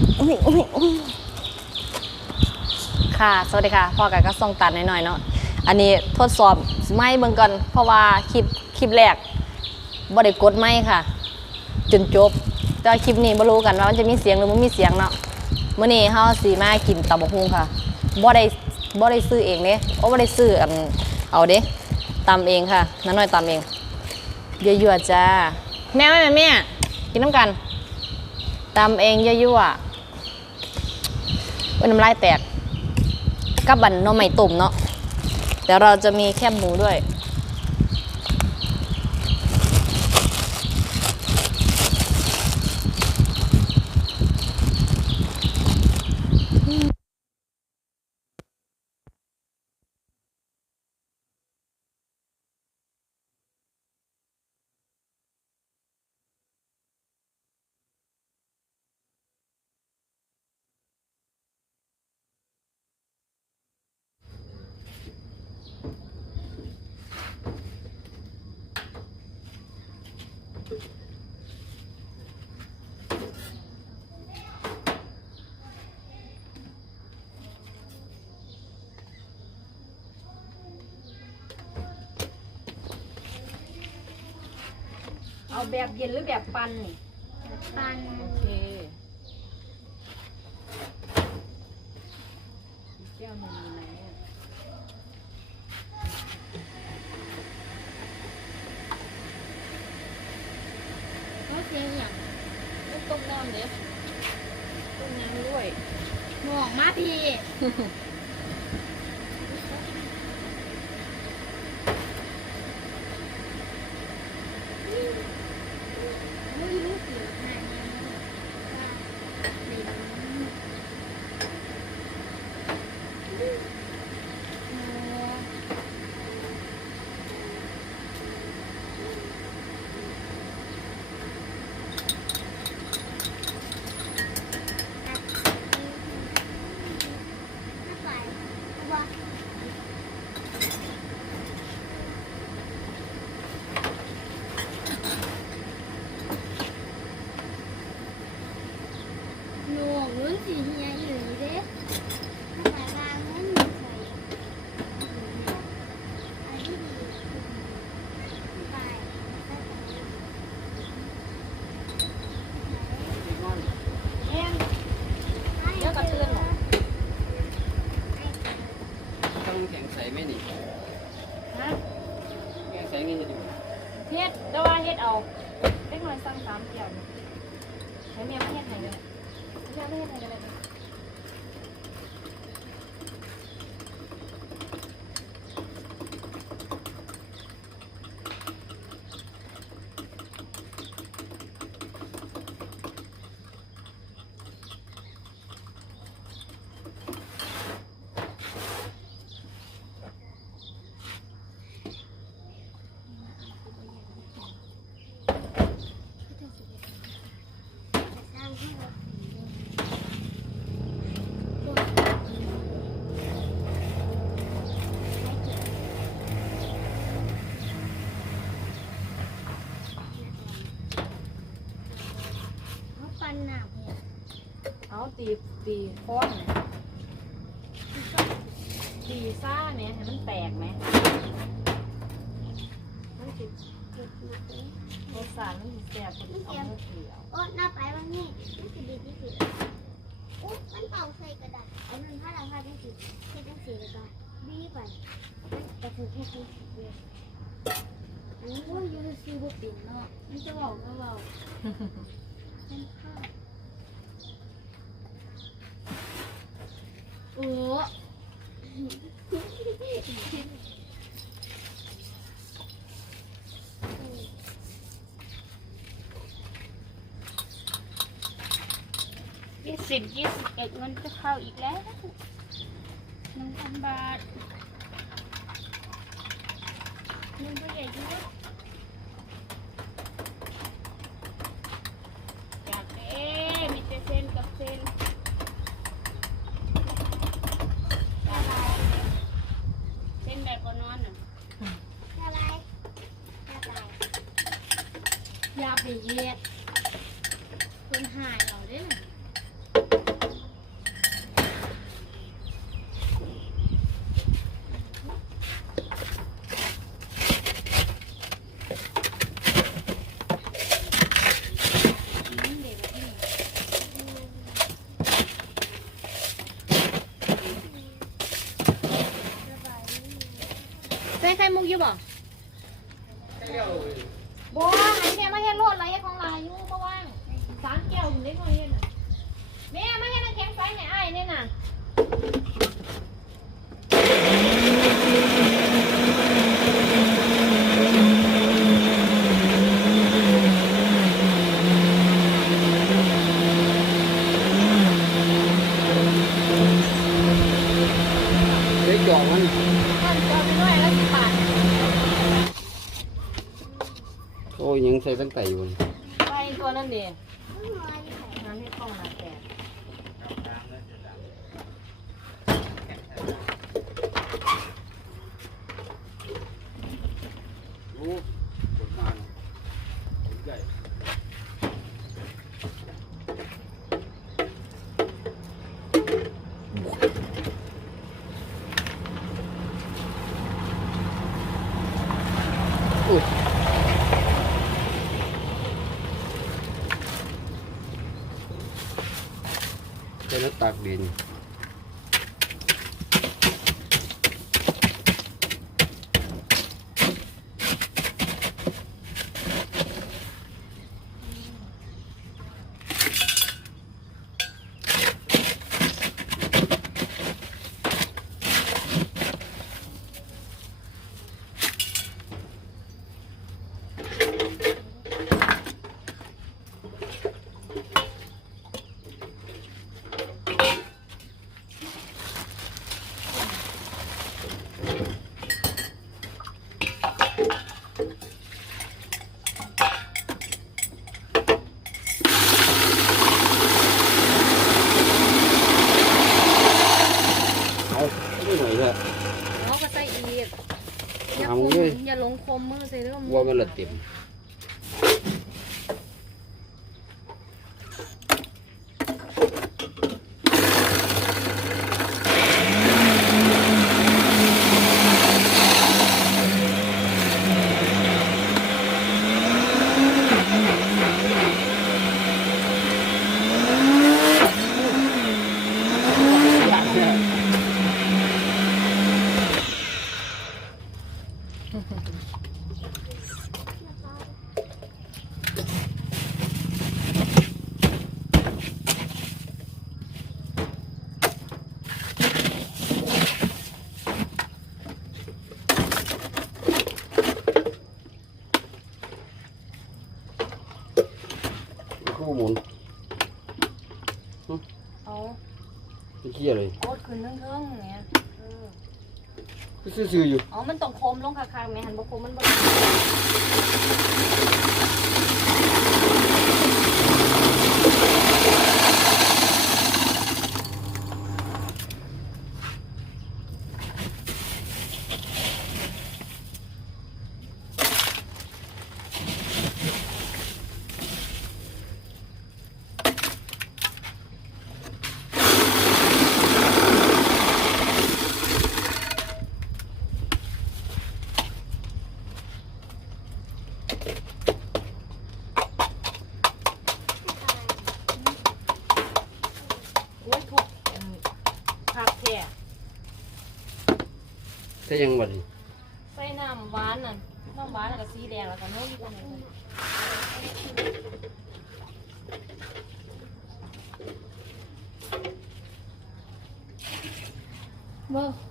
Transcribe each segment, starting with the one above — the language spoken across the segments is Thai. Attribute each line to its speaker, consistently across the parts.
Speaker 1: อุ้ยอุ้ยอุ้ยค่ะ สวัสดีค่ะ พ่อกับก็ส่งตัดหน่อยๆเนาะ อันนี้ทดสอบไม่เบิ่งก่อน เพราะว่าคลิปคลิปแรกบ่ได้กดไม่ค่ะ จนจบ แต่คลิปนี้บ่รู้กันว่ามันจะมีเสียงหรือบ่มีเสียงเนาะเมื้อนี้เฮาสิมากินตับกหุ่งค่ะบ่ได้บ่ได้ซื้อเองเด้โอ้บ่ได้ซื้ออันเอาเด้ตำเองค่ะน้าน้อยตำเองเยั่วๆจ้า แม่แม่แม่กินน้ำกันตำเองเยั่วๆ เป็นน้ำลายแตกกับบันน่อไม่ตุ่มเนาะเดี๋ยวเราจะมีแคบหมูด้วย
Speaker 2: เอาแบบเย็นหรือแบบปันนี่
Speaker 3: ปัน
Speaker 1: โอเค
Speaker 2: แก้วหนึ่งอยู่ไหนอะ
Speaker 3: เขาเสียงอย่าง
Speaker 1: ต้มน้ำเด้ต้มน้ำด้วย
Speaker 3: หมองมาพี่ไม่รู้สิหาเนี่ยว่าเป็นโอ้หนูเงินสีเฮียอยู่นี่เด้ไปวางเงินอยู่ใส่อันนี้ดีไป
Speaker 2: แห้ง
Speaker 1: เดี๋ยวกระเทือนหรอ
Speaker 4: ต้อง แข็งใสไหมนี่
Speaker 2: ฮะ
Speaker 4: แข็งใสนี่จะดู
Speaker 2: เฮ็ดแต่ว่าเฮ็ดเอาเล็กน้อยสั่งสามเกี่ยวให้แม่มาเฮ็ดให้เลยไม่ใช่ไม่เฮ็ดให้เลย
Speaker 3: เขาปันหนักเนี่ย
Speaker 2: เอา ตีตีค้อนเนี่ยตีซ่าเนี่ยให้มันแตกไหมมันสิ
Speaker 3: เจ็บหนักเลย
Speaker 2: รสชาติมันสิแซ่บกว่าเอาเนื้อเกี่ยว
Speaker 3: โอ้หน้าไปวันนี้นี่คือดีที่สุดโอ้มันเป่าใส่กระดาษเอาหนึ่งผ้าละผ้าจังสีแค่จังสีแล้วก็บีไปแต่ถือแค่จังสีเดียวอันนี้ว่ายูซีบุปินเนาะมันจะบอกก็บอกเป็นผ้า อ้ยี่สิบยี่สิบเอ็ดมันจะเข้าอีกแล้วหนึ่งพันบาทหนึ่งตัวใหญ่ดีวะอย ยาไปเย็ดคนหายเรา
Speaker 2: ได้น่ะไป็นไข่
Speaker 4: มุ
Speaker 2: กยี่บ่
Speaker 4: ใส่ตั้งแต่อยู่
Speaker 2: ไปตัวนั่นดิ
Speaker 3: มันหัวอยู่ไหน
Speaker 2: น้ำให้กล้องมาแตก
Speaker 4: รู้กดมาใหญ่ เป็นนักตากดิน เอาไม่หน่อยเถอะ
Speaker 2: เอาก็ใส่อีกอย่า
Speaker 4: เอา
Speaker 2: คม
Speaker 4: เลย
Speaker 2: อย่าลงคมมือใส่เรื่อง
Speaker 4: ว่ามันละเต็ม คู่หมุน
Speaker 2: เอา
Speaker 4: ไม่เชี่ยเลย
Speaker 2: โคตรขึ้นเรื่องๆเนี่ยเออ
Speaker 4: ก็ซื่อๆอยู่
Speaker 2: เอามันต้องคมลงคักๆแม่หันบ่คมมันบ่ โอ้ยทุกอันคักแท้
Speaker 4: ถ้ายังบัดนี้
Speaker 2: ใส่น้ำหวานน่ะน้ำหวานน่ะก็สีแดงแล้วก็นุ่มกันเลย เ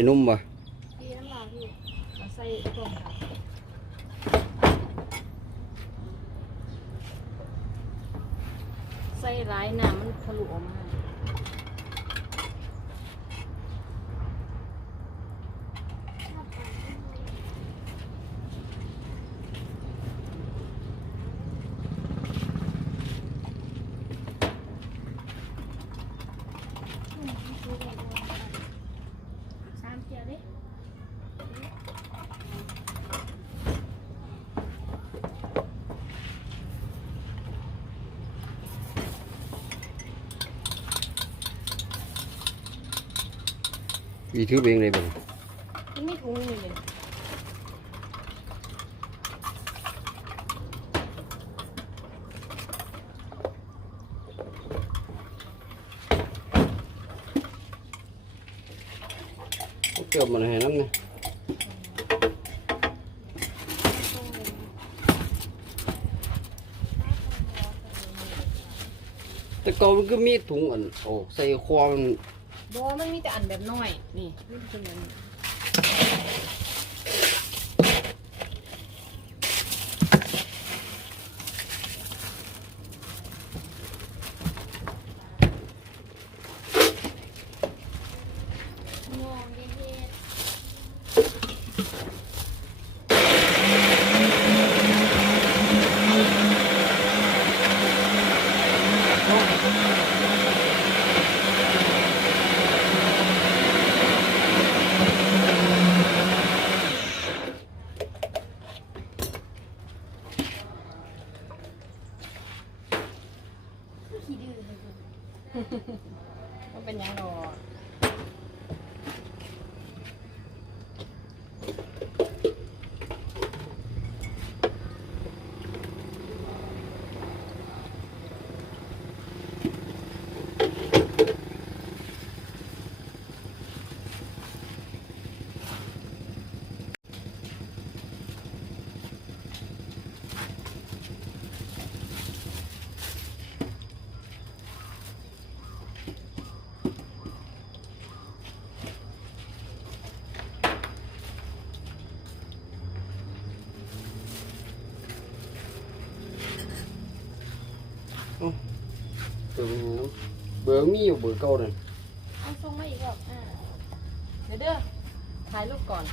Speaker 2: ได้
Speaker 3: นุ่
Speaker 4: มบ่
Speaker 2: ดีน้ำล่ใส่ะร้ายน้ำมันทะลุออกมา
Speaker 4: วีถือเบงเลยบ่
Speaker 2: มันมีถุงนี่เลย
Speaker 4: เอาเกือบมันให้น้ำเนี่ยแต่เก่ามันก็มีถุงอันโอ้ใส่คอมัน
Speaker 1: บอมันมีแต่อันแบบน้อย นี่นี่คืออันนี้
Speaker 3: งงเย็น
Speaker 1: มันเป็นหยังดอก
Speaker 4: เบอร์มันน้ำเบอ ร์มีอยู่เบอร์เก่านั่น
Speaker 2: เอาส่งมาอีกรอบอ่า
Speaker 1: เดี๋ยวเด้อถ่ายรูปก่อน